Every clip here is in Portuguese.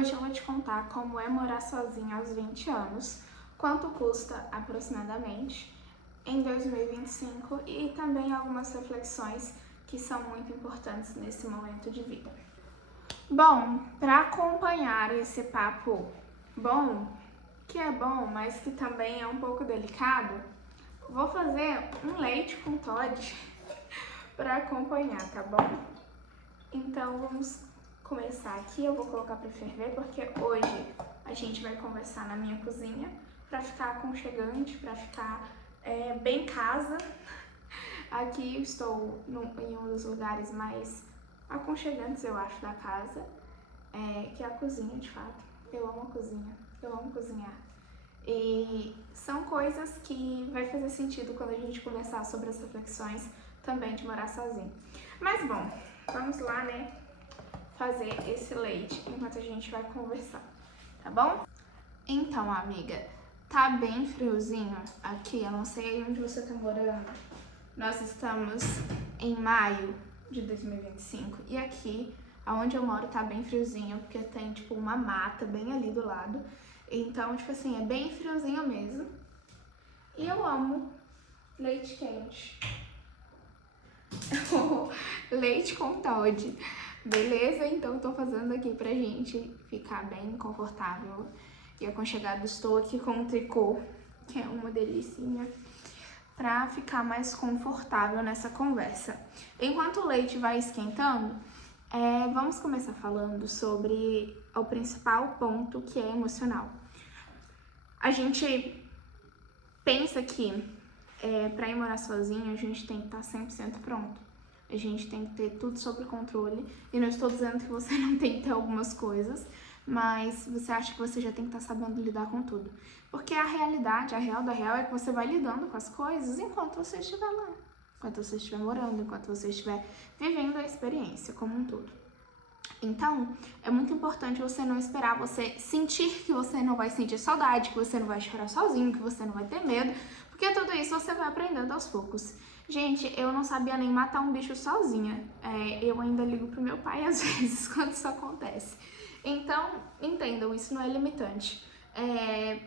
Hoje eu vou te contar como é morar sozinha aos 20 anos, quanto custa aproximadamente em 2025 e também algumas reflexões que são muito importantes nesse momento de vida. Bom, para acompanhar esse papo bom, que é bom, mas que também é um pouco delicado, vou fazer um leite com Toddy para acompanhar, tá bom? Então vamos começar aqui, eu vou colocar para ferver porque hoje a gente vai conversar na minha cozinha para ficar aconchegante, para ficar bem casa. Aqui eu estou em um dos lugares mais aconchegantes, eu acho, da casa, que é a cozinha, de fato. Eu amo a cozinha, eu amo cozinhar. E são coisas que vai fazer sentido quando a gente conversar sobre as reflexões também de morar sozinho. Mas bom, vamos lá, né, fazer esse leite enquanto a gente vai conversar, tá bom? Então, amiga, tá bem friozinho aqui, eu não sei onde você tá morando. Nós estamos em maio de 2025 e aqui, onde eu moro, tá bem friozinho, porque tem, tipo, uma mata bem ali do lado. Então, tipo assim, é bem friozinho mesmo. E eu amo leite quente. Leite com Toddy. Beleza? Então, tô fazendo aqui pra gente ficar bem confortável e aconchegado. Estou aqui com um tricô, que é uma delicinha, pra ficar mais confortável nessa conversa. Enquanto o leite vai esquentando, vamos começar falando sobre o principal ponto, que é emocional. A gente pensa que para ir morar sozinho a gente tem que estar 100% pronto. A gente tem que ter tudo sob controle. E não estou dizendo que você não tem que ter algumas coisas, mas você acha que você já tem que estar sabendo lidar com tudo. Porque a realidade, a real da real, é que você vai lidando com as coisas enquanto você estiver lá. Enquanto você estiver morando, enquanto você estiver vivendo a experiência como um todo. Então, é muito importante você não esperar você sentir que você não vai sentir saudade, que você não vai chorar sozinho, que você não vai ter medo, porque tudo isso você vai aprendendo aos poucos. Gente, eu não sabia nem matar um bicho sozinha. Eu ainda ligo pro meu pai às vezes quando isso acontece. Então, entendam, isso não é limitante.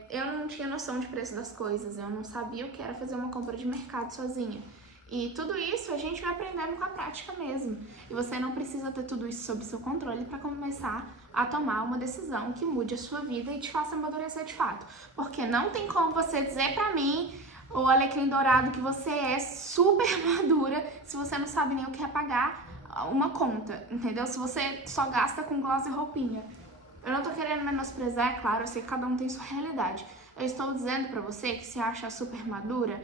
Eu não tinha noção de preço das coisas, eu não sabia o que era fazer uma compra de mercado sozinha. E tudo isso a gente vai aprendendo com a prática mesmo. E você não precisa ter tudo isso sob seu controle para começar a tomar uma decisão que mude a sua vida e te faça amadurecer de fato. Porque não tem como você dizer pra mim, ô alecrim dourado, que você é super madura se você não sabe nem o que é pagar uma conta, entendeu? Se você só gasta com gloss e roupinha. Eu não tô querendo menosprezar, é claro, eu sei que cada um tem sua realidade. Eu estou dizendo pra você que se acha super madura,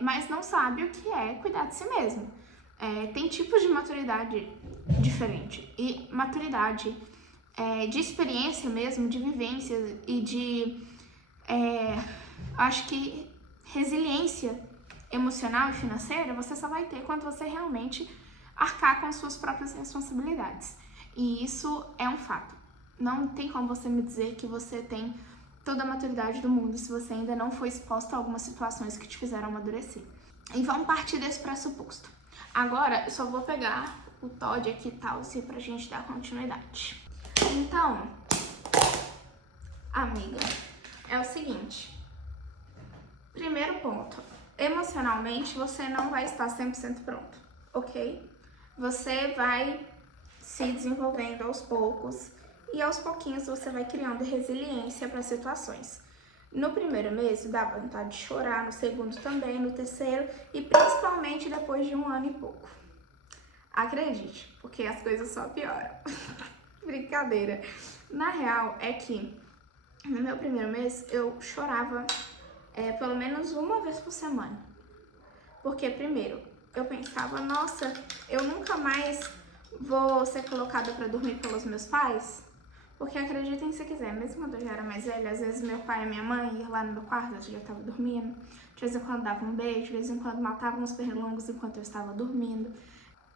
mas não sabe o que é cuidar de si mesmo. Tem tipos de maturidade diferente. E maturidade de experiência mesmo, de vivências e de, acho que, resiliência emocional e financeira, você só vai ter quando você realmente arcar com as suas próprias responsabilidades. E isso é um fato. Não tem como você me dizer que você tem toda a maturidade do mundo se você ainda não foi exposta a algumas situações que te fizeram amadurecer. E vamos partir desse pressuposto. Agora, eu só vou pegar o Toddy aqui e tal, assim, pra gente dar continuidade. Então, amiga, é o seguinte. Primeiro ponto. Emocionalmente, você não vai estar 100% pronto, ok? Você vai se desenvolvendo aos poucos e aos pouquinhos você vai criando resiliência para situações. No primeiro mês dá vontade de chorar, no segundo também, no terceiro e principalmente depois de 1 ano e pouco. Acredite, porque as coisas só pioram. Brincadeira. Na real é que no meu primeiro mês eu chorava pelo menos uma vez por semana. Porque primeiro, eu pensava, nossa, eu nunca mais vou ser colocada para dormir pelos meus pais. Porque acreditem se quiser, mesmo quando eu já era mais velha, às vezes meu pai e minha mãe iam lá no meu quarto, eu já estava dormindo. De vez em quando dava um beijo, de vez em quando matavam uns pernilongos enquanto eu estava dormindo.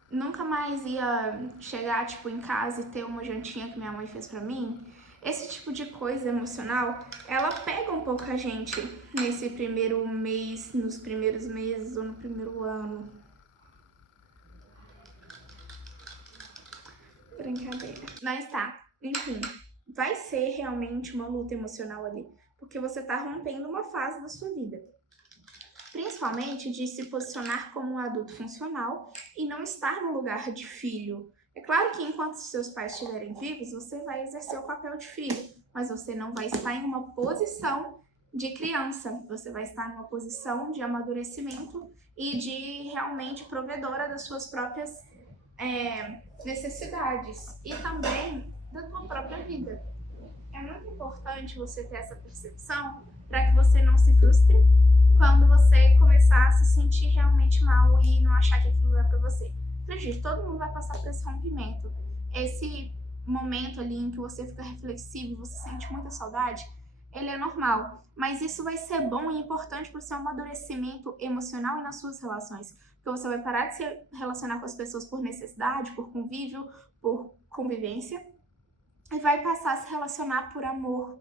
Nunca mais ia chegar, tipo, em casa e ter uma jantinha que minha mãe fez pra mim. Esse tipo de coisa emocional, ela pega um pouco a gente nesse primeiro mês, nos primeiros meses ou no primeiro ano. Brincadeira. Mas tá, enfim. vai ser realmente uma luta emocional ali, porque você tá rompendo uma fase da sua vida. Principalmente de se posicionar como um adulto funcional e não estar no lugar de filho. É claro que enquanto seus pais estiverem vivos, você vai exercer o papel de filho, mas você não vai estar em uma posição de criança, você vai estar numa posição de amadurecimento e de realmente provedora das suas próprias necessidades e também da tua própria vida. É muito importante você ter essa percepção para que você não se frustre quando você começar a se sentir realmente mal e não achar que aquilo é para você. Acredite, todo mundo vai passar por esse rompimento. Esse momento ali em que você fica reflexivo, você sente muita saudade, ele é normal. Mas isso vai ser bom e importante para o seu amadurecimento emocional e nas suas relações. Porque você vai parar de se relacionar com as pessoas por necessidade, por convívio, por convivência. E vai passar a se relacionar por amor,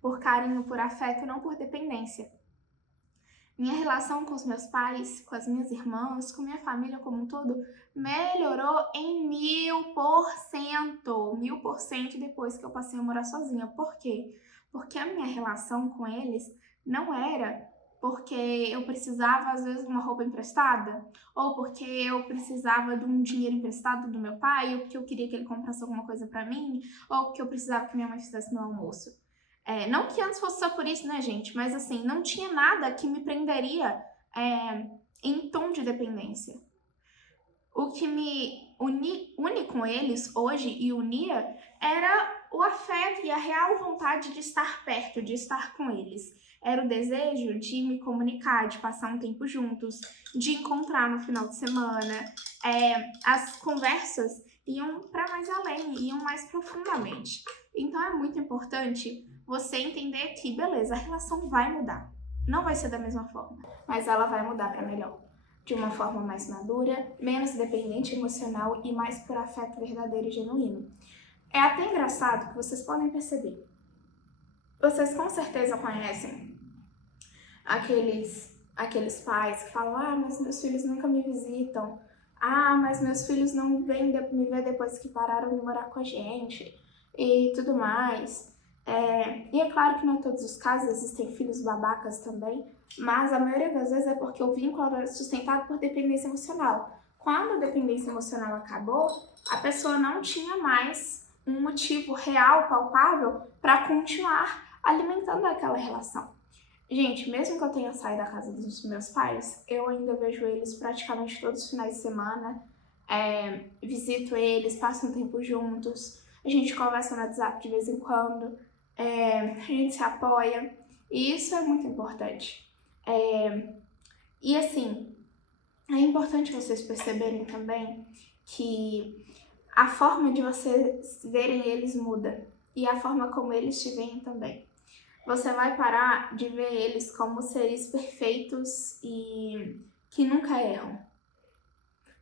por carinho, por afeto, não por dependência. Minha relação com os meus pais, com as minhas irmãs, com minha família como um todo, melhorou em 1000%. 1000% depois que eu passei a morar sozinha. Por quê? Porque a minha relação com eles não era porque eu precisava, às vezes, de uma roupa emprestada, ou porque eu precisava de um dinheiro emprestado do meu pai, ou porque eu queria que ele comprasse alguma coisa pra mim, ou porque eu precisava que minha mãe fizesse meu almoço. Não que antes fosse só por isso, né, gente? Mas, assim, não tinha nada que me prenderia em tom de dependência. O que me une com eles hoje e unia era o afeto e a real vontade de estar perto, de estar com eles. Era o desejo de me comunicar, de passar um tempo juntos, de encontrar no final de semana. As conversas iam para mais além, iam mais profundamente. Então é muito importante você entender que, beleza, a relação vai mudar. Não vai ser da mesma forma, mas ela vai mudar para melhor. De uma forma mais madura, menos dependente emocional e mais por afeto verdadeiro e genuíno. É até engraçado que vocês podem perceber. Vocês com certeza conhecem aqueles pais que falam: mas meus filhos nunca me visitam. Mas meus filhos não vêm me ver depois que pararam de morar com a gente. E tudo mais. E é claro que não em todos os casos, existem filhos babacas também, mas a maioria das vezes é porque o vínculo é sustentado por dependência emocional. Quando a dependência emocional acabou, a pessoa não tinha mais um motivo real, palpável, para continuar alimentando aquela relação. Gente, mesmo que eu tenha saído da casa dos meus pais, eu ainda vejo eles praticamente todos os finais de semana, visito eles, passo um tempo juntos, a gente conversa no WhatsApp de vez em quando, a gente se apoia, e isso é muito importante. E assim, é importante vocês perceberem também que a forma de vocês verem eles muda, e a forma como eles te veem também. Você vai parar de ver eles como seres perfeitos e que nunca erram.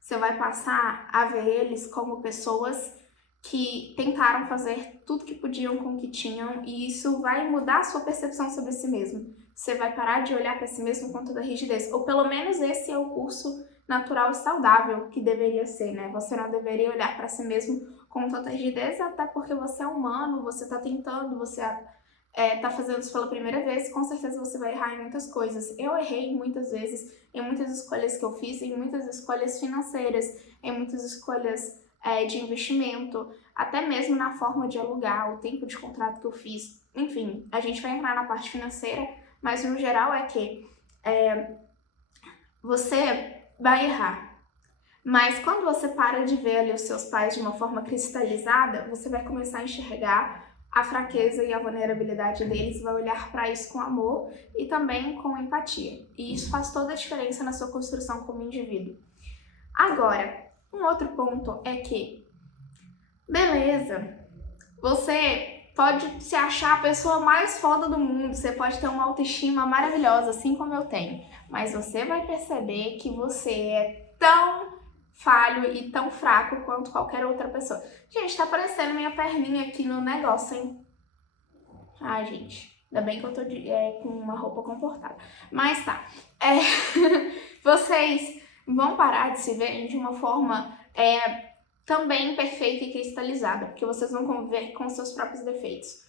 Você vai passar a ver eles como pessoas que tentaram fazer tudo que podiam com o que tinham, e isso vai mudar a sua percepção sobre si mesmo. Você vai parar de olhar para si mesmo com toda rigidez, ou pelo menos esse é o curso natural e saudável que deveria ser, né? Você não deveria olhar para si mesmo com toda rigidez, até porque você é humano, você está tentando, você tá fazendo isso pela primeira vez, com certeza você vai errar em muitas coisas. Eu errei muitas vezes em muitas escolhas que eu fiz, em muitas escolhas financeiras, em muitas escolhas de investimento, até mesmo na forma de alugar, o tempo de contrato que eu fiz. Enfim, a gente vai entrar na parte financeira, mas no geral é que você vai errar. Mas quando você para de ver ali os seus pais de uma forma cristalizada, você vai começar a enxergar a fraqueza e a vulnerabilidade deles, vai olhar para isso com amor e também com empatia. E isso faz toda a diferença na sua construção como indivíduo. Agora, um outro ponto é que, beleza, você pode se achar a pessoa mais foda do mundo, você pode ter uma autoestima maravilhosa, assim como eu tenho, mas você vai perceber que você é tão falho e tão fraco quanto qualquer outra pessoa. Gente, tá aparecendo minha perninha aqui no negócio, hein? Gente, ainda bem que eu tô com uma roupa comportada. Mas tá. Vocês vão parar de se ver de uma forma também perfeita e cristalizada, porque vocês vão conviver com seus próprios defeitos.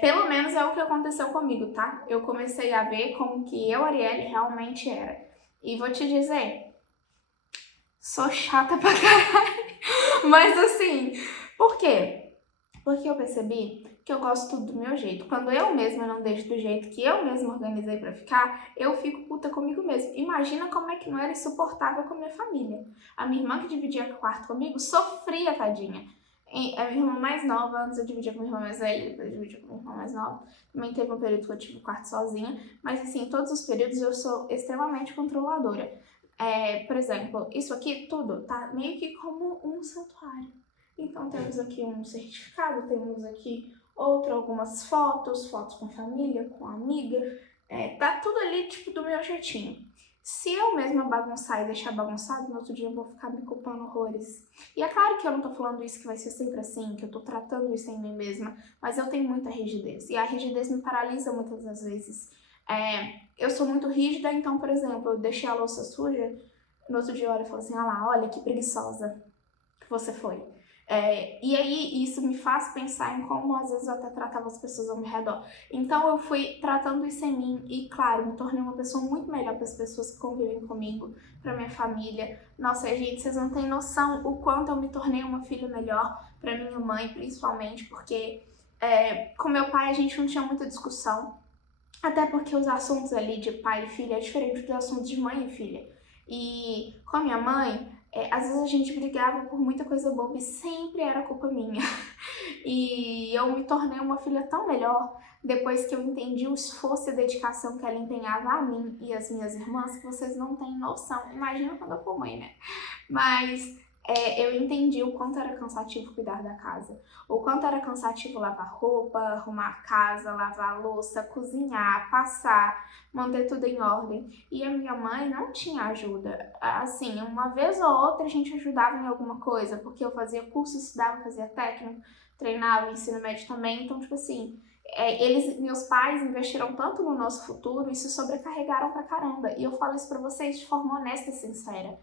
Pelo menos é o que aconteceu comigo, tá? Eu comecei a ver como que eu, Arielle, realmente era. E vou te dizer, sou chata pra caralho. Mas assim, por quê? Porque eu percebi que eu gosto tudo do meu jeito. Quando eu mesma não deixo do jeito que eu mesma organizei pra ficar, eu fico puta comigo mesma. Imagina como é que não era insuportável com a minha família. A minha irmã que dividia o quarto comigo sofria, tadinha. A minha irmã mais nova, antes eu dividia com a minha irmã mais velha, depois eu dividia com a minha irmã mais nova. Também teve um período que eu tive o quarto sozinha. Mas assim, todos os períodos eu sou extremamente controladora. Por exemplo, isso aqui tudo tá meio que como um santuário. Então temos aqui um certificado, temos aqui algumas fotos com família, com amiga, tá tudo ali tipo do meu jeitinho. Se eu mesma bagunçar e deixar bagunçado, no outro dia eu vou ficar me culpando horrores. E é claro que eu não tô falando isso que vai ser sempre assim, que eu tô tratando isso em mim mesma, mas eu tenho muita rigidez, e a rigidez me paralisa muitas das vezes. Eu sou muito rígida, então, por exemplo, eu deixei a louça suja, no outro dia eu olho e falo assim, ah lá, olha que preguiçosa que você foi. E aí isso me faz pensar em como às vezes eu até tratava as pessoas ao meu redor. Então eu fui tratando isso em mim e, claro, me tornei uma pessoa muito melhor para as pessoas que convivem comigo, para minha família. Nossa, gente, vocês não têm noção o quanto eu me tornei uma filha melhor para minha mãe, principalmente, porque com meu pai a gente não tinha muita discussão, até porque os assuntos ali de pai e filha é diferente dos assuntos de mãe e filha. E com a minha mãe, às vezes a gente brigava por muita coisa boba e sempre era culpa minha. E eu me tornei uma filha tão melhor depois que eu entendi o esforço e a dedicação que ela empenhava a mim e as minhas irmãs, que vocês não têm noção. Imagina quando eu for mãe, né? Mas eu entendi o quanto era cansativo cuidar da casa, o quanto era cansativo lavar roupa, arrumar a casa, lavar a louça, cozinhar, passar, manter tudo em ordem. E a minha mãe não tinha ajuda. Assim, uma vez ou outra a gente ajudava em alguma coisa, porque eu fazia curso, estudava, fazia técnico, treinava, ensino médio também. Então, tipo assim, meus pais investiram tanto no nosso futuro e se sobrecarregaram pra caramba. E eu falo isso pra vocês de forma honesta e sincera.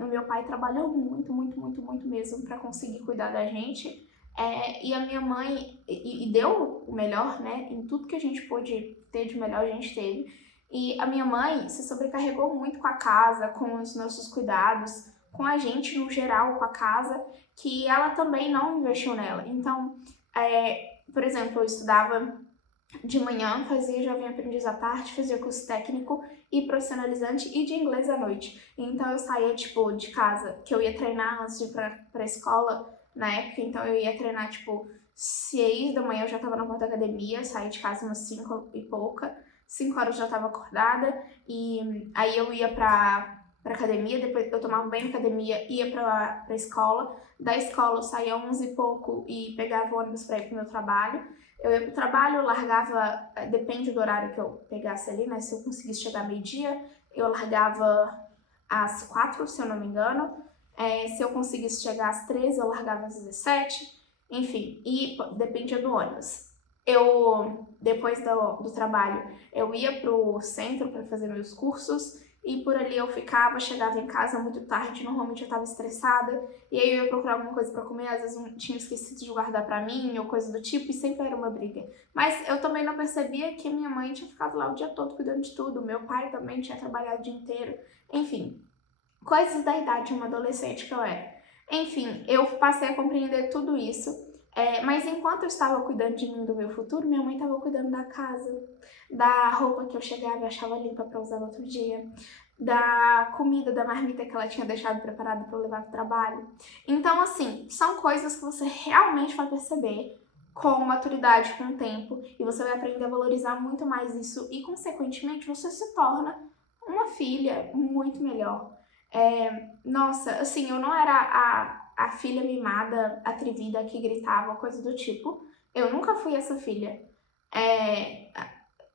O meu pai trabalhou muito, muito, muito, muito mesmo para conseguir cuidar da gente. E a minha mãe e deu o melhor, né? Em tudo que a gente pôde ter de melhor, a gente teve. E a minha mãe se sobrecarregou muito com a casa, com os nossos cuidados, com a gente no geral, com a casa, que ela também não investiu nela. Então, por exemplo, eu estudava de manhã, fazia jovem aprendiz à tarde, fazia curso técnico e profissionalizante e de inglês à noite. Então eu saía, tipo, de casa, que eu ia treinar antes de ir pra escola na época, então eu ia treinar, tipo, 6 da manhã eu já tava na porta da academia, saía de casa umas 5 e pouca, 5 horas eu já tava acordada, e aí eu ia pra academia, depois eu tomava banho na academia, ia pra escola, da escola eu saía 11 e pouco e pegava o ônibus pra ir pro meu trabalho. Eu ia pro trabalho, eu largava, depende do horário que eu pegasse ali, né? Se eu conseguisse chegar meio-dia, eu largava às 4, se eu não me engano. Se eu conseguisse chegar às 13, eu largava às 17. Enfim, e dependia do ônibus. Depois do trabalho, eu ia pro centro para fazer meus cursos e por ali eu ficava, chegava em casa muito tarde, normalmente eu tava estressada, e aí eu ia procurar alguma coisa pra comer, às vezes eu tinha esquecido de guardar pra mim, ou coisa do tipo, e sempre era uma briga. Mas eu também não percebia que minha mãe tinha ficado lá o dia todo cuidando de tudo, meu pai também tinha trabalhado o dia inteiro, enfim, coisas da idade de uma adolescente que eu era. Enfim, eu passei a compreender tudo isso, mas enquanto eu estava cuidando de mim e do meu futuro, minha mãe estava cuidando da casa, da roupa que eu chegava e achava limpa para usar no outro dia, da comida, da marmita que ela tinha deixado preparada para eu levar para o trabalho. Então, assim, são coisas que você realmente vai perceber com maturidade, com o tempo, e você vai aprender a valorizar muito mais isso e, consequentemente, você se torna uma filha muito melhor. Nossa, assim, eu não era a filha mimada, atrevida, que gritava, coisa do tipo. Eu nunca fui essa filha.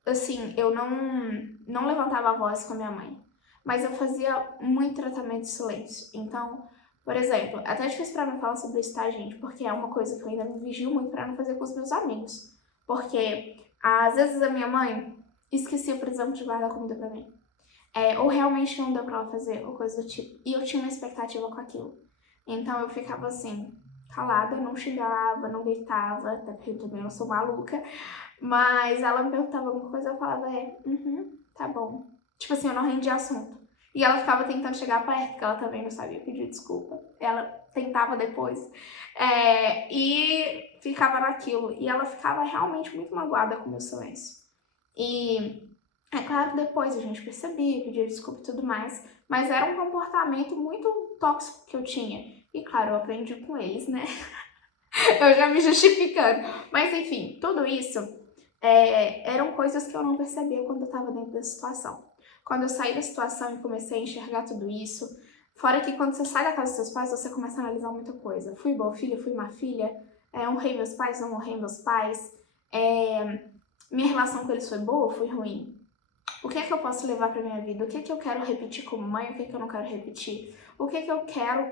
Assim, eu não levantava a voz com a minha mãe, mas eu fazia muito tratamento de silêncio. Então, por exemplo, é até difícil pra mim falar sobre isso, tá, gente? Porque é uma coisa que eu ainda me vigio muito pra não fazer com os meus amigos. Porque, às vezes, a minha mãe esquecia, por exemplo, de guardar comida pra mim. Ou realmente não deu pra ela fazer, ou coisa do tipo. E eu tinha uma expectativa com aquilo. Então eu ficava assim, calada, não xingava, não gritava, até porque eu também não sou maluca. Mas ela me perguntava alguma coisa, eu falava, tá bom. Tipo assim, eu não rendia assunto. E ela ficava tentando chegar perto, porque ela também não sabia pedir desculpa. Ela tentava depois. E ficava naquilo. E ela ficava realmente muito magoada com o meu silêncio. E é claro, depois a gente percebia, pedia desculpa e tudo mais. Mas era um comportamento muito tóxico que eu tinha. E claro, eu aprendi com eles, né? Eu já me justificando. Mas enfim, tudo isso eram coisas que eu não percebia quando eu estava dentro da situação. Quando eu saí da situação e comecei a enxergar tudo isso, fora que quando você sai da casa dos seus pais, você começa a analisar muita coisa. Fui boa filha, fui má filha, honrei meus pais, não honrei meus pais, minha relação com eles foi boa ou foi ruim? O que é que eu posso levar para minha vida? O que é que eu quero repetir como mãe? O que é que eu não quero repetir? O que é que eu quero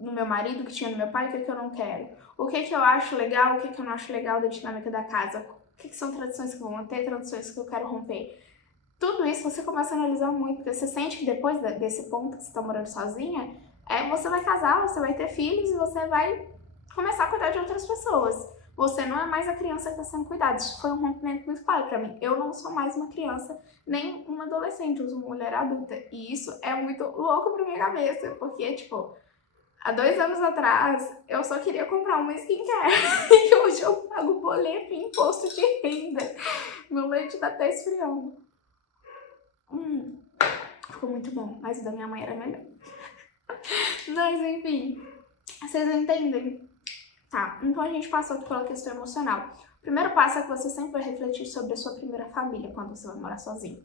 no meu marido que tinha no meu pai? O que é que eu não quero? O que é que eu acho legal? O que é que eu não acho legal da dinâmica da casa? O que é que são tradições que eu vou manter? Tradições que eu quero romper? Tudo isso você começa a analisar muito, porque você sente que depois desse ponto que você está morando sozinha, você vai casar, você vai ter filhos e você vai começar a cuidar de outras pessoas. Você não é mais a criança que está sendo cuidada. Isso foi um rompimento muito claro para mim. Eu não sou mais uma criança, nem uma adolescente, eu sou uma mulher adulta. E isso é muito louco pra minha cabeça, porque, tipo, há 2 anos atrás, eu só queria comprar uma skincare. E hoje eu pago boleto e imposto de renda. Meu leite tá até esfriando. Ficou muito bom, mas o da minha mãe era melhor. Mas, enfim, vocês entendem? Tá, então a gente passou aqui pela questão emocional. O primeiro passo é que você sempre vai refletir sobre a sua primeira família quando você vai morar sozinho.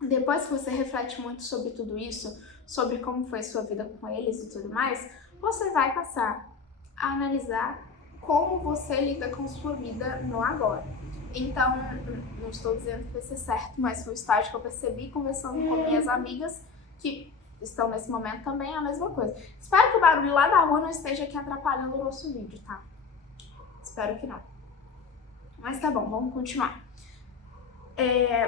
Depois que você reflete muito sobre tudo isso, sobre como foi a sua vida com eles e tudo mais, você vai passar a analisar como você lida com sua vida no agora. Então, não estou dizendo que vai ser certo, mas foi o estágio que eu percebi conversando com minhas amigas que estão nesse momento também é a mesma coisa. Espero que o barulho lá da rua não esteja aqui atrapalhando o nosso vídeo, tá? Espero que não. Mas tá bom, vamos continuar.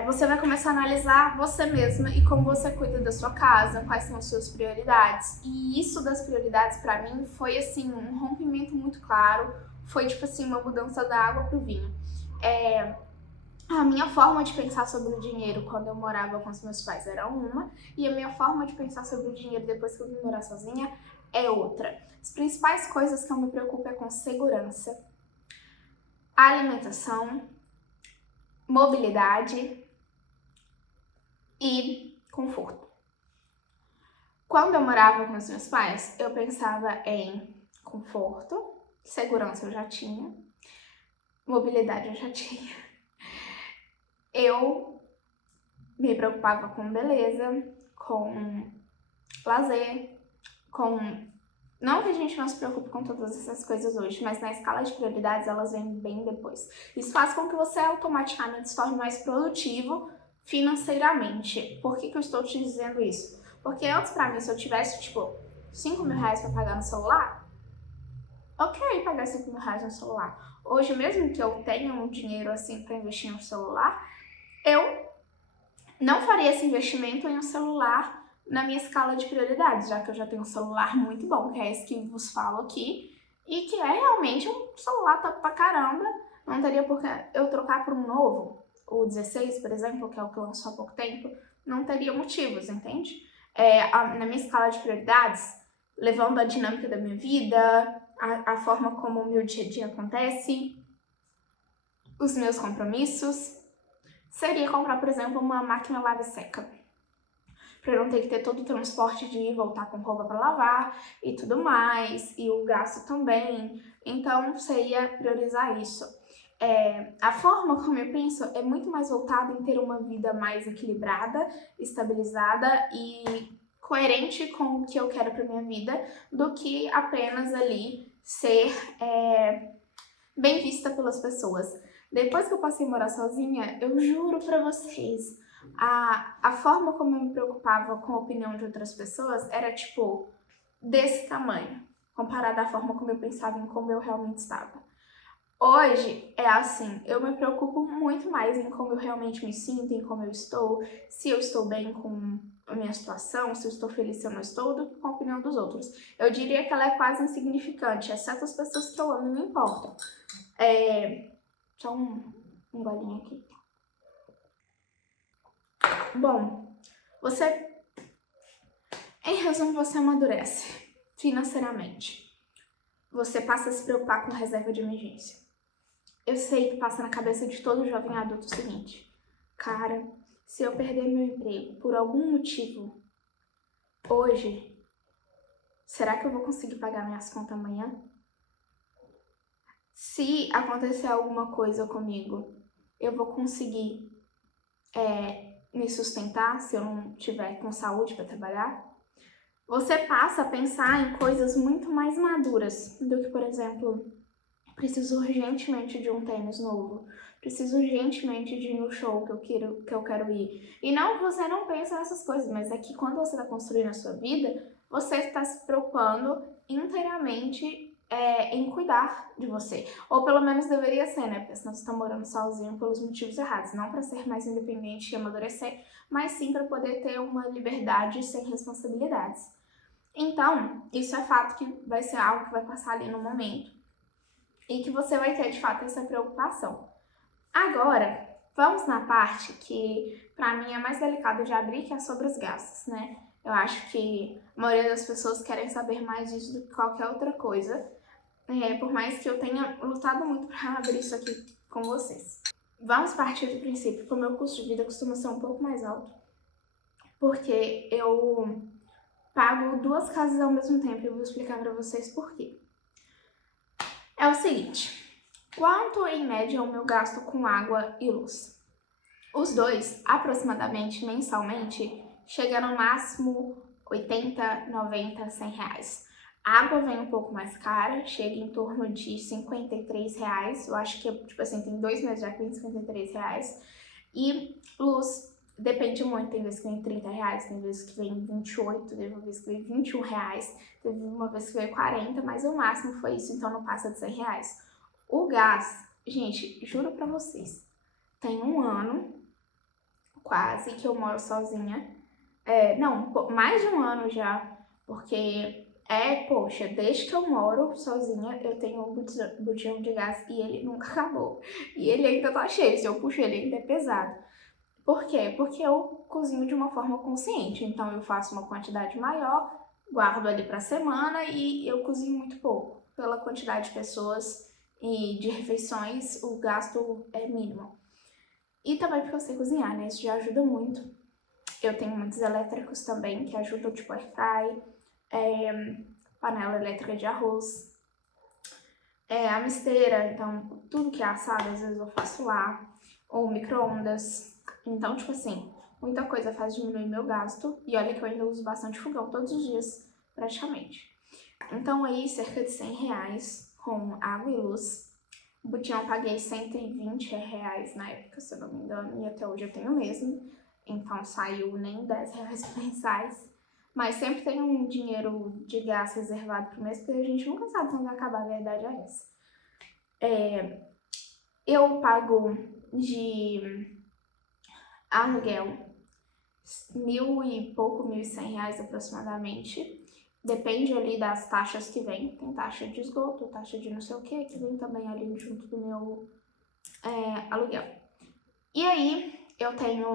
Você vai começar a analisar você mesma e como você cuida da sua casa, quais são as suas prioridades. E isso das prioridades pra mim foi assim um rompimento muito claro, foi tipo assim uma mudança da água pro vinho. A minha forma de pensar sobre o dinheiro quando eu morava com os meus pais era uma, e a minha forma de pensar sobre o dinheiro depois que eu vim morar sozinha é outra. As principais coisas que eu me preocupo é com segurança, alimentação, mobilidade e conforto. Quando eu morava com os meus pais, eu pensava em conforto, segurança eu já tinha, mobilidade eu já tinha. Eu me preocupava com beleza, com lazer, com... Não que a gente não se preocupe com todas essas coisas hoje, mas na escala de prioridades elas vêm bem depois. Isso faz com que você automaticamente se torne mais produtivo financeiramente. Por que eu estou te dizendo isso? Porque antes pra mim, se eu tivesse, tipo, 5 mil reais pra pagar no celular, ok, pagar 5 mil reais no celular. Hoje, mesmo que eu tenha um dinheiro assim pra investir no celular, eu não faria esse investimento em um celular na minha escala de prioridades, já que eu já tenho um celular muito bom, que é esse que vos falo aqui, e que é realmente um celular top pra caramba. Não teria por que eu trocar por um novo, o 16, por exemplo, que é o que lançou há pouco tempo, não teria motivos, entende? Na minha escala de prioridades, levando a dinâmica da minha vida, a forma como o meu dia a dia acontece, os meus compromissos, seria comprar, por exemplo, uma máquina lave-seca, para eu não ter que ter todo o transporte de ir e voltar com roupa para lavar e tudo mais, e o gasto também. Então, seria priorizar isso. A forma como eu penso é muito mais voltada em ter uma vida mais equilibrada, estabilizada e coerente com o que eu quero para minha vida, do que apenas ali ser bem vista pelas pessoas. Depois que eu passei a morar sozinha, eu juro pra vocês, a forma como eu me preocupava com a opinião de outras pessoas era tipo desse tamanho, comparada à forma como eu pensava em como eu realmente estava. Hoje é assim, eu me preocupo muito mais em como eu realmente me sinto, em como eu estou, se eu estou bem com a minha situação, se eu estou feliz, se eu não estou, do que com a opinião dos outros. Eu diria que ela é quase insignificante, exceto as pessoas que eu amo me importam. Só um golinho aqui. Bom, em resumo, você amadurece financeiramente. Você passa a se preocupar com reserva de emergência. Eu sei que passa na cabeça de todo jovem adulto o seguinte: cara, se eu perder meu emprego por algum motivo hoje, será que eu vou conseguir pagar minhas contas amanhã? Se acontecer alguma coisa comigo, eu vou conseguir me sustentar se eu não tiver com saúde para trabalhar? Você passa a pensar em coisas muito mais maduras do que, por exemplo, preciso urgentemente de um tênis novo. Preciso urgentemente de ir no show que eu quero ir. E não que você não pense nessas coisas, mas é que quando você está construindo a sua vida, você está se preocupando inteiramente em cuidar de você. Ou pelo menos deveria ser, né? Porque senão você está morando sozinho pelos motivos errados. Não para ser mais independente e amadurecer, mas sim para poder ter uma liberdade sem responsabilidades. Então, isso é fato que vai ser algo que vai passar ali no momento e que você vai ter de fato essa preocupação. Agora, vamos na parte que para mim é mais delicada de abrir, que é sobre os gastos, né? Eu acho que a maioria das pessoas querem saber mais disso do que qualquer outra coisa, por mais que eu tenha lutado muito para abrir isso aqui com vocês. Vamos partir do princípio que o meu custo de vida costuma ser um pouco mais alto, porque eu pago 2 casas ao mesmo tempo e eu vou explicar para vocês por quê. É o seguinte, quanto em média é o meu gasto com água e luz? Os dois, aproximadamente mensalmente, chegam no máximo 80, 90, 100 reais. A água vem um pouco mais cara, chega em torno de 53 reais. Eu acho que, tipo assim, tem 2 meses já que vem 53 reais. E luz depende muito, tem vezes que vem 30 reais, tem vezes que vem 28, teve uma vez que veio 21 reais, teve uma vez que veio 40, mas o máximo foi isso, então não passa de 100 reais. O gás, gente, juro pra vocês, tem um ano quase que eu moro sozinha. Não, mais de um ano já, porque poxa, desde que eu moro sozinha, eu tenho um botijão de gás e ele nunca acabou. E ele ainda tá cheio, se eu puxo ele ainda é pesado. Por quê? Porque eu cozinho de uma forma consciente, então eu faço uma quantidade maior, guardo ali pra semana e eu cozinho muito pouco. Pela quantidade de pessoas e de refeições, o gasto é mínimo. E também porque eu sei cozinhar, né? Isso já ajuda muito. Eu tenho muitos elétricos também que ajudam, tipo air fry, panela elétrica de arroz, a misteira, então tudo que é assado às vezes eu faço lá, ou micro-ondas. Então, tipo assim, muita coisa faz diminuir meu gasto e olha que eu ainda uso bastante fogão todos os dias, praticamente. Então aí, cerca de 100 reais com água e luz. O botijão eu paguei 120 reais na época, se eu não me engano, e até hoje eu tenho mesmo. Então saiu nem 10 reais mensais. Mas sempre tem um dinheiro de gás reservado pro mês, porque a gente nunca sabe quando vai acabar, a verdade é essa. Eu pago de aluguel 1.000 e pouco, 1.100 reais aproximadamente. Depende ali das taxas que vem. Tem taxa de esgoto, taxa de não sei o que vem também ali junto do meu aluguel. E aí, eu tenho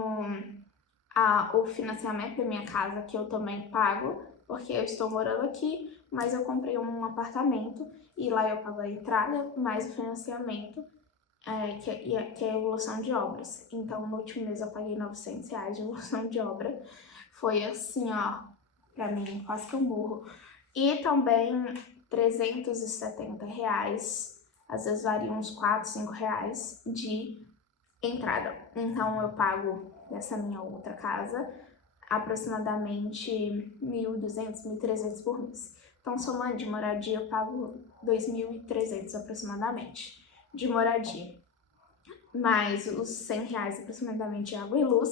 o financiamento da minha casa, que eu também pago, porque eu estou morando aqui, mas eu comprei um apartamento e lá eu pago a entrada, mais o financiamento, que é a evolução de obras. Então, no último mês eu paguei 900 reais de evolução de obra. Foi assim, ó, pra mim, quase que um burro. E também 370 reais, às vezes varia uns 4, 5 reais de entrada. Então, eu pago dessa minha outra casa aproximadamente 1.200, 1.300 por mês. Então, somando de moradia, eu pago 2.300 aproximadamente de moradia. Mais os 100 reais aproximadamente de água e luz.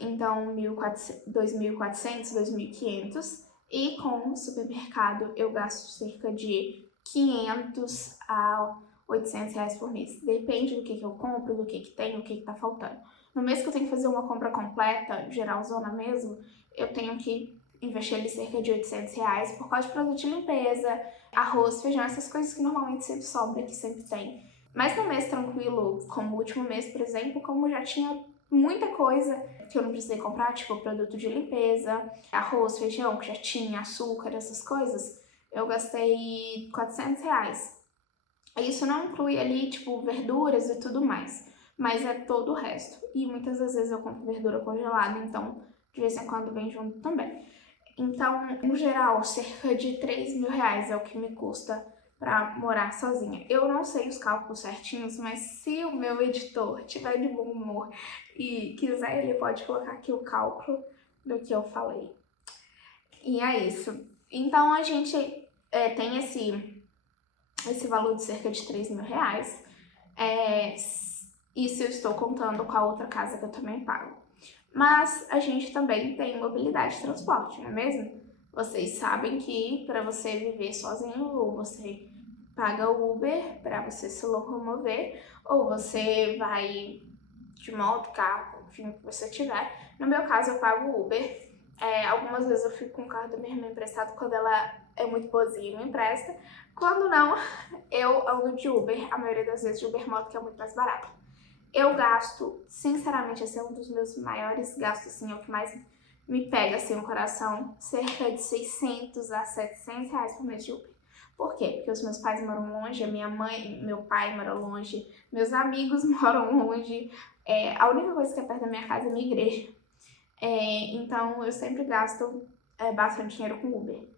Então, 2.400, 2.500. E com o supermercado eu gasto cerca de 500 a 800 reais por mês. Depende do que eu compro, do que tem, o que tá faltando. No mês que eu tenho que fazer uma compra completa, geralzona mesmo, eu tenho que investir ali cerca de 800 reais por causa de produto de limpeza, arroz, feijão, essas coisas que normalmente sempre sobra, que sempre tem. Mas no mês tranquilo, como o último mês, por exemplo, como já tinha muita coisa que eu não precisei comprar, tipo produto de limpeza, arroz, feijão, que já tinha, açúcar, essas coisas, eu gastei 400 reais. Isso não inclui ali, tipo, verduras e tudo mais, mas é todo o resto. E muitas das vezes eu compro verdura congelada, então de vez em quando vem junto também. Então, no geral, cerca de 3 mil reais é o que me custa para morar sozinha. Eu não sei os cálculos certinhos, mas se o meu editor tiver de bom humor e quiser, ele pode colocar aqui o cálculo do que eu falei. E é isso. Então, a gente tem esse valor de cerca de 3 mil reais. Isso eu estou contando com a outra casa que eu também pago. Mas a gente também tem mobilidade de transporte, não é mesmo? Vocês sabem que para você viver sozinho, ou você paga o Uber para você se locomover, ou você vai de moto, carro, enfim, o que você tiver. No meu caso, eu pago o Uber. Algumas vezes eu fico com o carro da minha irmã emprestado quando ela é muito boazinha e me empresta. Quando não, eu ando de Uber, a maioria das vezes de Uber Moto, que é muito mais barato. Eu gasto, sinceramente, esse é um dos meus maiores gastos, assim, é o que mais me pega, assim, o coração, cerca de 600 a 700 reais por mês de Uber. Por quê? Porque os meus pais moram longe, a minha mãe, meu pai moram longe, meus amigos moram longe, a única coisa que é perto da minha casa é a minha igreja. Então, eu sempre gasto bastante dinheiro com Uber.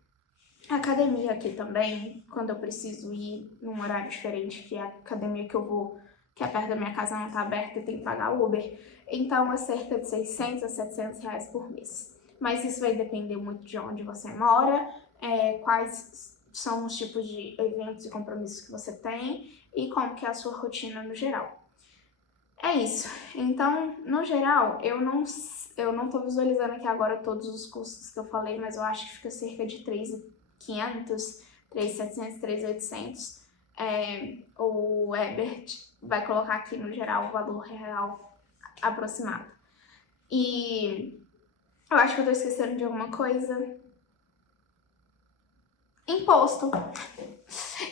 A academia aqui também, quando eu preciso ir num horário diferente, que a academia que eu vou, que é perto da minha casa, não tá aberta, eu tenho que pagar o Uber. Então, é cerca de 600 a 700 reais por mês. Mas isso vai depender muito de onde você mora, quais são os tipos de eventos e compromissos que você tem e como que é a sua rotina no geral. É isso. Então, no geral, eu não tô visualizando aqui agora todos os custos que eu falei, mas eu acho que fica cerca de 3.500, 3.700, 3.800. O Herbert vai colocar aqui no geral o valor real aproximado. E eu acho que eu tô esquecendo de alguma coisa. Imposto.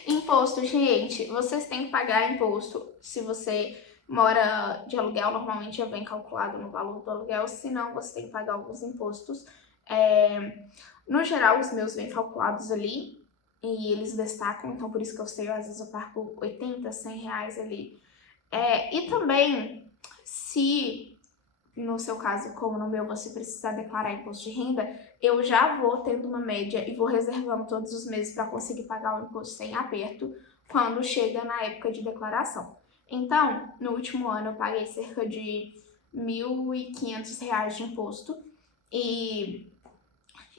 Imposto, gente. Vocês têm que pagar imposto se você mora de aluguel, normalmente já vem calculado no valor do aluguel, senão você tem que pagar alguns impostos. No geral, os meus vêm calculados ali e eles destacam, então por isso que eu sei, às vezes eu pago 80, 100 reais ali. E também, se no seu caso, como no meu, você precisar declarar imposto de renda, eu já vou tendo uma média e vou reservando todos os meses para conseguir pagar o imposto sem aperto quando chega na época de declaração. Então, no último ano eu paguei cerca de R$1.500 de imposto e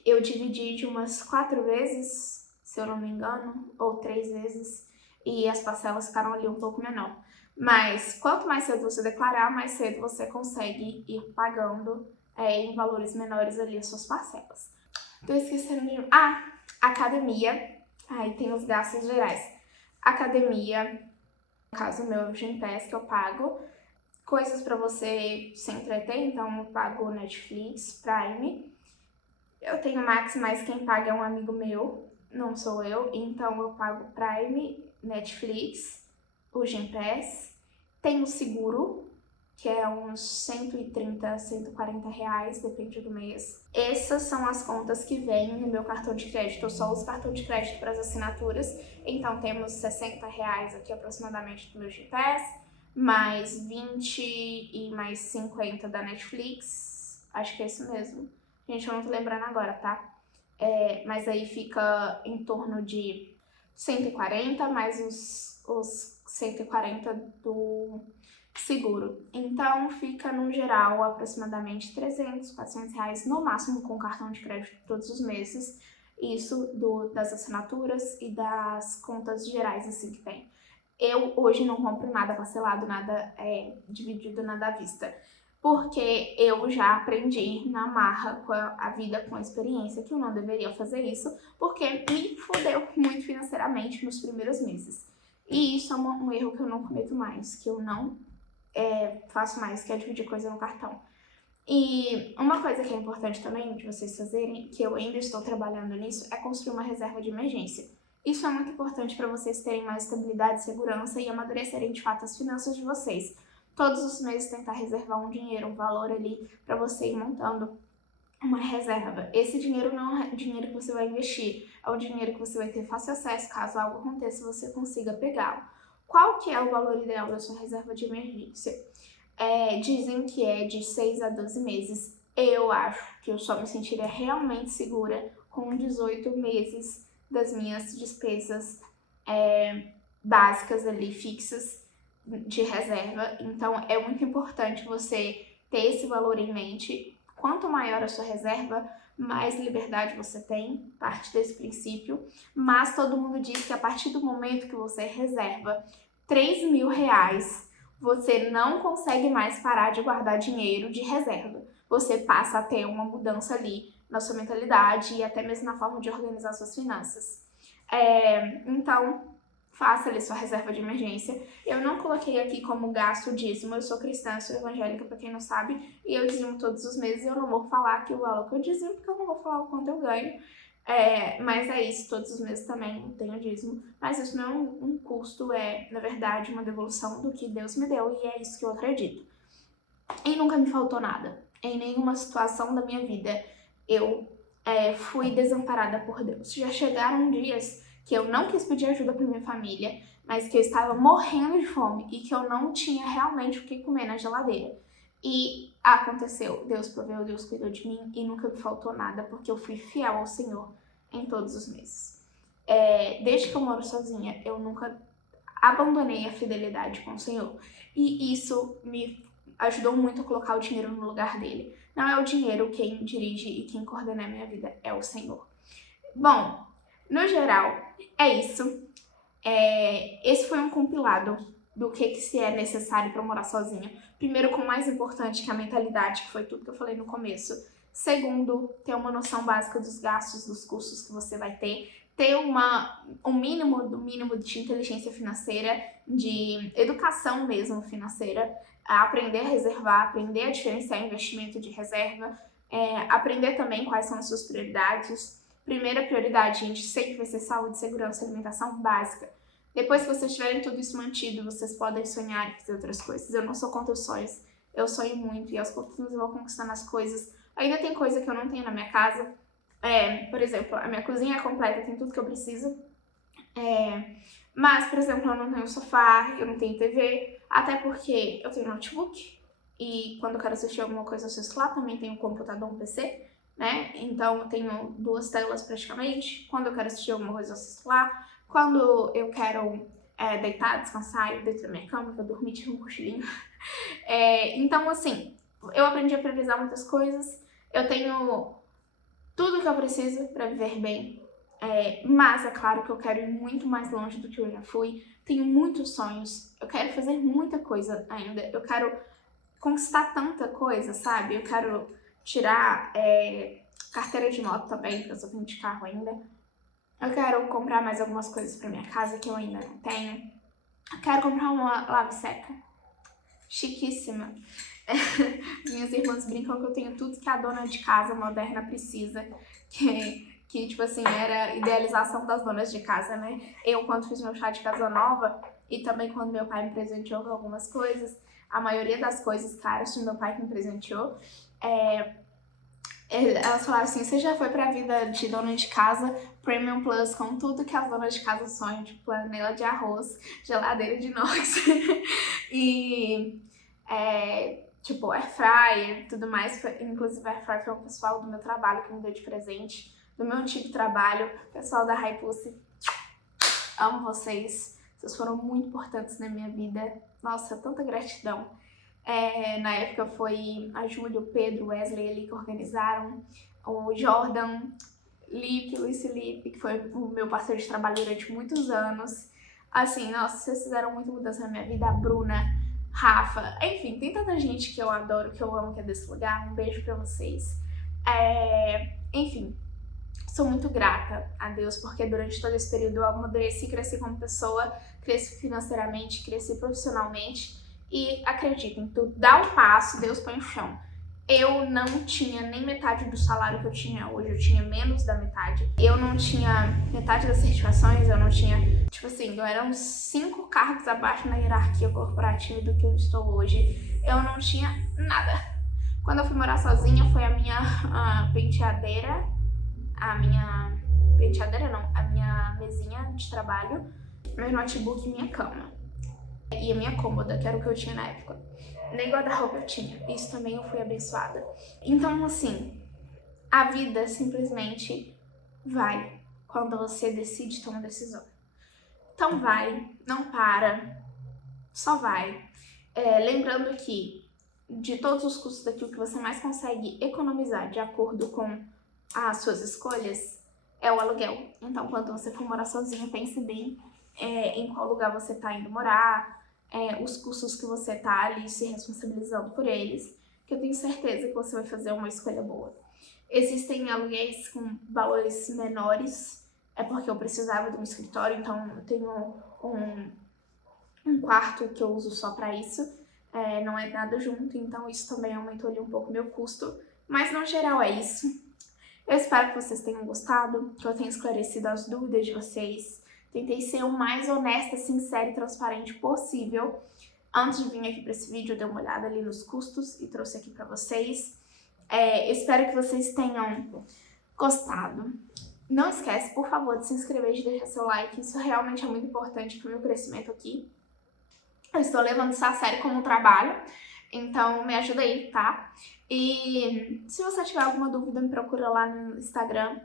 eu dividi de umas 4 vezes, se eu não me engano, ou 3 vezes, e as parcelas ficaram ali um pouco menor. Mas quanto mais cedo você declarar, mais cedo você consegue ir pagando em valores menores ali as suas parcelas. Tô esquecendo de... academia. Aí tem os gastos gerais. Academia, no caso meu é o Gympass que eu pago. Coisas pra você se entreter, então eu pago Netflix, Prime. Eu tenho Max, mas quem paga é um amigo meu, não sou eu. Então eu pago Prime, Netflix, o Gympass. Tem o seguro, que é uns 130, 140 reais, depende do mês. Essas são as contas que vêm no meu cartão de crédito. Eu só uso cartão de crédito para as assinaturas, então temos 60 reais aqui aproximadamente do meu Gympass, mais 20 e mais 50 da Netflix, acho que é isso mesmo. Gente, eu não tô lembrando agora, tá? Mas aí fica em torno de 140 mais os 140 do seguro. Então, fica no geral aproximadamente 300, 400 reais no máximo com cartão de crédito todos os meses. Isso das assinaturas e das contas gerais assim que tem. Eu hoje não compro nada parcelado, nada dividido, nada à vista. porque eu já aprendi na marra com a vida, com a experiência, que eu não deveria fazer isso, porque me fodeu muito financeiramente nos primeiros meses. E isso é um erro que eu não cometo mais, que eu não faço mais, que é dividir coisa no cartão. E uma coisa que é importante também de vocês fazerem, que eu ainda estou trabalhando nisso, é construir uma reserva de emergência. Isso é muito importante para vocês terem mais estabilidade, segurança e amadurecerem de fato as finanças de vocês. Todos os meses tentar reservar um dinheiro, um valor ali para você ir montando uma reserva. Esse dinheiro não é dinheiro que você vai investir, é um dinheiro que você vai ter fácil acesso, caso algo aconteça, você consiga pegá-lo. Qual que é o valor ideal da sua reserva de emergência? Dizem que é de 6 a 12 meses. Eu acho que eu só me sentiria realmente segura com 18 meses das minhas despesas básicas ali, fixas, de reserva. Então é muito importante você ter esse valor em mente. Quanto maior a sua reserva, mais liberdade você tem, parte desse princípio. Mas todo mundo diz que a partir do momento que você reserva 3 mil reais, você não consegue mais parar de guardar dinheiro de reserva. Você passa a ter uma mudança ali na sua mentalidade e até mesmo na forma de organizar suas finanças. Então, faça ali sua reserva de emergência. Eu não coloquei aqui como gasto o dízimo, eu sou cristã, sou evangélica, pra quem não sabe, e eu dizimo todos os meses, e eu não vou falar aqui o valor que eu dizimo, porque eu não vou falar o quanto eu ganho. Mas é isso, todos os meses também tenho dízimo, mas isso não é um custo, é na verdade uma devolução do que Deus me deu, e é isso que eu acredito. E nunca me faltou nada, em nenhuma situação da minha vida eu fui desamparada por Deus. Já chegaram dias que eu não quis pedir ajuda para minha família, mas que eu estava morrendo de fome e que eu não tinha realmente o que comer na geladeira. E aconteceu, Deus proveu, Deus cuidou de mim e nunca me faltou nada, porque eu fui fiel ao Senhor em todos os meses. Desde que eu moro sozinha, eu nunca abandonei a fidelidade com o Senhor. E isso me ajudou muito a colocar o dinheiro no lugar dele. Não é o dinheiro quem dirige e quem coordena a minha vida, é o Senhor. Bom, no geral, é isso. Esse foi um compilado do que se é necessário para morar sozinha. Primeiro, com o mais importante, que é a mentalidade, que foi tudo que eu falei no começo. Segundo, ter uma noção básica dos gastos, dos custos que você vai ter. Ter um mínimo do mínimo de inteligência financeira, de educação mesmo financeira. Aprender a reservar, aprender a diferenciar investimento de reserva. Aprender também quais são as suas prioridades. Primeira prioridade, gente, sempre vai ser saúde, segurança e alimentação básica. Depois que vocês tiverem tudo isso mantido, vocês podem sonhar e fazer outras coisas. Eu não sou contra os sonhos, eu sonho muito e aos pouquinhos eu vou conquistando as coisas. Ainda tem coisa que eu não tenho na minha casa. Por exemplo, a minha cozinha é completa, tem tudo que eu preciso. Mas, por exemplo, eu não tenho sofá, eu não tenho TV, até porque eu tenho notebook. E quando eu quero assistir alguma coisa, eu assisto lá, também tenho um computador, um PC. Né? Então eu tenho 2 telas praticamente. Quando eu quero assistir alguma coisa, eu assisto lá. Quando eu quero deitar, descansar, eu deito na minha cama, vou dormir, tiro um cochilinho. Então, assim, eu aprendi a priorizar muitas coisas. Eu tenho tudo que eu preciso para viver bem. Mas é claro que eu quero ir muito mais longe do que eu já fui. Tenho muitos sonhos. Eu quero fazer muita coisa ainda. Eu quero conquistar tanta coisa, sabe? Eu quero tirar carteira de moto também, porque eu só tenho de carro ainda. Eu quero comprar mais algumas coisas pra minha casa que eu ainda não tenho. Eu quero comprar uma lave-seca chiquíssima. Minhas irmãs brincam que eu tenho tudo que a dona de casa moderna precisa, que tipo assim, era a idealização das donas de casa, né? Eu, quando fiz meu chá de casa nova, e também quando meu pai me presenteou com algumas coisas, a maioria das coisas caras que meu pai me presenteou, elas falaram assim, você já foi pra vida de dona de casa Premium Plus com tudo que as donas de casa sonham, tipo panela de arroz, geladeira de inox e tipo air fryer, tudo mais. Inclusive air fryer foi o pessoal do meu trabalho que me deu de presente, do meu antigo trabalho, pessoal da Hypussy, amo vocês, vocês foram muito importantes na minha vida, nossa, tanta gratidão. Na época foi a Júlia, o Pedro, o Wesley ali que organizaram, o Jordan, Luiz Felipe, que foi o meu parceiro de trabalho durante muitos anos. Assim, nossa, vocês fizeram muita mudança na minha vida. A Bruna, Rafa, enfim, tem tanta gente que eu adoro, que eu amo, que é desse lugar. Um beijo pra vocês. Enfim, sou muito grata a Deus, porque durante todo esse período eu amadureci, cresci como pessoa, cresci financeiramente, cresci profissionalmente. E acreditem, tu dá um passo, Deus põe o chão. Eu não tinha nem metade do salário que eu tinha hoje, eu tinha menos da metade. Eu não tinha metade das certificações, eu não tinha, tipo assim, eu era uns 5 cargos abaixo na hierarquia corporativa do que eu estou hoje. Eu não tinha nada. Quando eu fui morar sozinha, foi a minha penteadeira, a minha mesinha de trabalho, meu notebook e minha cama. E a minha cômoda, que era o que eu tinha na época. Nem guarda-roupa eu tinha. Isso também eu fui abençoada. Então, assim, a vida simplesmente vai quando você decide tomar decisão. Então vai, não para, só vai. Lembrando que de todos os custos daquilo que você mais consegue economizar de acordo com as suas escolhas é o aluguel. Então, quando você for morar sozinho, pense bem em qual lugar você está indo morar, os custos que você tá ali se responsabilizando por eles, que eu tenho certeza que você vai fazer uma escolha boa. Existem aluguéis com valores menores, é porque eu precisava de um escritório, então eu tenho um quarto que eu uso só para isso, não é nada junto, então isso também aumentou ali um pouco o meu custo, mas no geral é isso. Eu espero que vocês tenham gostado, que eu tenha esclarecido as dúvidas de vocês. Tentei ser o mais honesta, sincera e transparente possível. Antes de vir aqui para esse vídeo, eu dei uma olhada ali nos custos e trouxe aqui para vocês. Espero que vocês tenham gostado. Não esquece, por favor, de se inscrever e de deixar seu like. Isso realmente é muito importante para o meu crescimento aqui. Eu estou levando isso a sério como um trabalho, então me ajuda aí, tá? E se você tiver alguma dúvida, me procura lá no Instagram.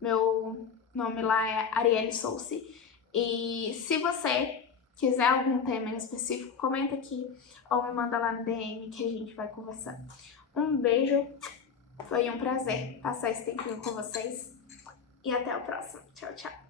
Meu nome lá é Arielle Souce. E se você quiser algum tema em específico, comenta aqui ou me manda lá no DM que a gente vai conversar. Um beijo, foi um prazer passar esse tempinho com vocês e até o próximo. Tchau, tchau.